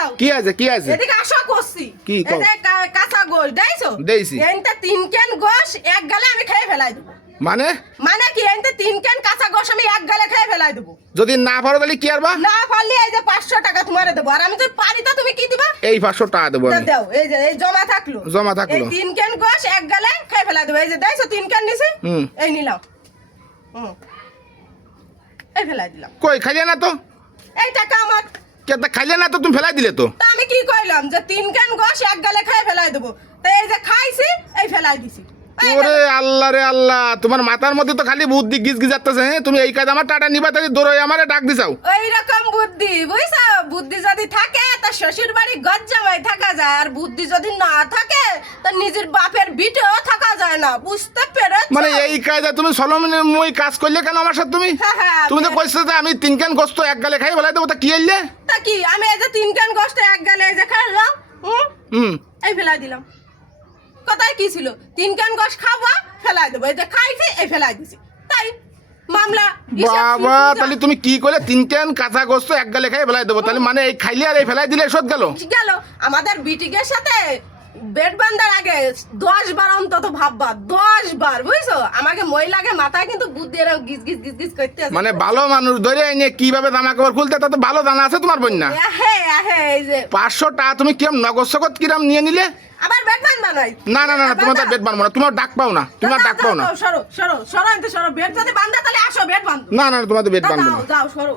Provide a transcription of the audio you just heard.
যাও কি আছে কি আছে এদিকে আশা করছি কি এই যে কাঁচা গোশ দেইছো দেইছি এনতে 3 ক্যান গোশ এক গালে আমি খেয়ে ফেলাই দেব মানে মানে কি এনতে 3 ক্যান কাঁচা গোশ আমি এক গালে খেয়ে ফেলাই দেব যদি না পারো তাহলে কি আরবা না পারলে এই যে 500 টাকা তোমারে দেব আর আমি যদি পারি তো তুমি কি দিবা এই 500 টাকা দেব আমি দাও এই যে এই জমা থাকলো এই 3 ক্যান গোশ এক গালে খেয়ে ফেলাই দেব এই যে দেইছো 3 ক্যান নিছি এই নিলাম এই ফেলাই দিলাম কই খাইলে না তো এই টাকা আমার কেতা খাইলে না তো তুমি ফেলাই দিলে তো তা আমি কি কইলাম যে 3 ক্যান গোশ এক গালে খেয়ে ফেলাই দেব তো এই যে খাইছি এই ফেলাই দিছি ওরে আল্লাহ রে আল্লাহ তোমার মাথার মধ্যে তো খালি বুদ্ধি গিজ গিজাতেছে হ্যাঁ তুমি এই কাজ আমার টাটা নিবা তাই দৌড়ে আমারে ডাক দিছাও ওই রকম বুদ্ধি বুঝছো বুদ্ধি যদি থাকে তা শ্বশুর বাড়ি গজ্জামাই থাকা যায় আর বুদ্ধি যদি না থাকে তা নিজের বাপের বিটেও থাকা যায় না বুঝতে পেরেছো মানে এই কাজে তুমি সলমই কাজ করলে কেন আমার সাথে তুমি হ্যাঁ, তুমি তো কইছো যে আমি 3 ক্যান গোস্ত এক গালে খাই ফেলাই দেবো তা কি হইলে তা কি আমি এই যে 3 ক্যান গোশত এক গালে এই যে খাইলাম এই ফেলাই দিলাম কথাই কি ছিল 3 ক্যান গোশ খাওয়া ফেলাই দেবো এই যে খাইছি এই ফেলাই দিছি তাই মামলা বাবা তাহলে তুমি কি করলে 3 ক্যান কাঁচা গোস্ত এক গালে খাই ফেলাই দেবো তাহলে মানে এই খাইলে আর এই ফেলাই দিলে সদ গেল আমাদের বিটিকের সাথে বেড বান্ধার আগে 10 বার অন্তত ভাববা 10 বার বুঝছো আমাকে মহিলাকে মাথায় কিন্তু বুদ্ধি এরকম গিজ গিজ গিজ গিজ করতে আছে মানে ভালো মানুষ ধরে এনে কিভাবে জামা কাপড় খুলতে তা তো ভালো জানা আছে তোমার বোন না এই যে 500 টাকা তুমি কিরম নগদ সকত কিরম নিয়ে নিলে আবার বেড বান্ধা নাই না না না তোমার তো বেড বানবো না তোমার ডাক পাও না তোমার ডাক পাও না সরো সরো সরো এতে সরো বেড যদি বান্ধা তাহলে আসো বেড বান্ধো না না তোমার তো বেড বানবো না যাও সরো